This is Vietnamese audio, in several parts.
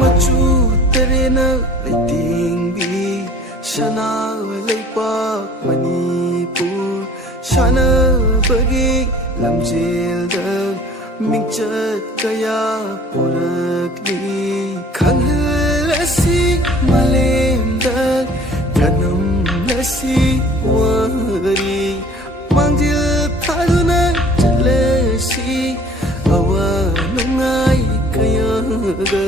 Machu terena liting bi shana leipak Manipur shana bagi lamjil da mingchat kaya purakni khanghal asi malem da kanam lasi wari mangjil thaduna chalasi awa nungai kaya da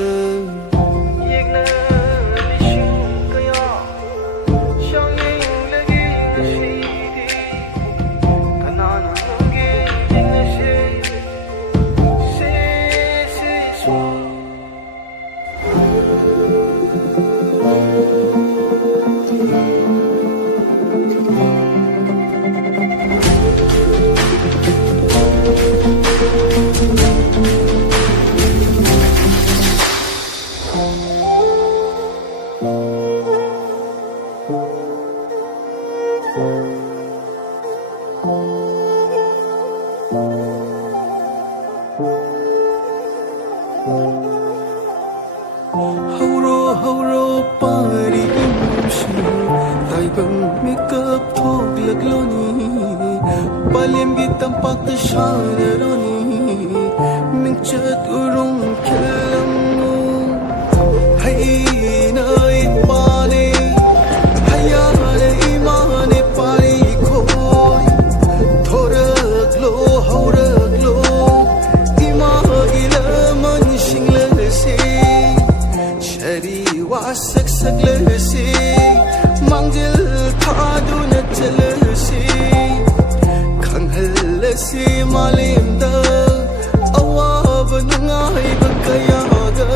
Hauro pari emotion taibang makeup thok lagloni palem gi tampak ta shanaroni mingchat urong khelam hai nai pane haya re imane pari khoi thorak lo haurak lo imagila man shingla se wasak saglasi mangjil thaduna chalasi khanghallasi malimda awab nungai bakayaga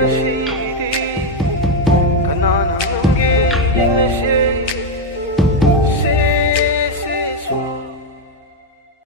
She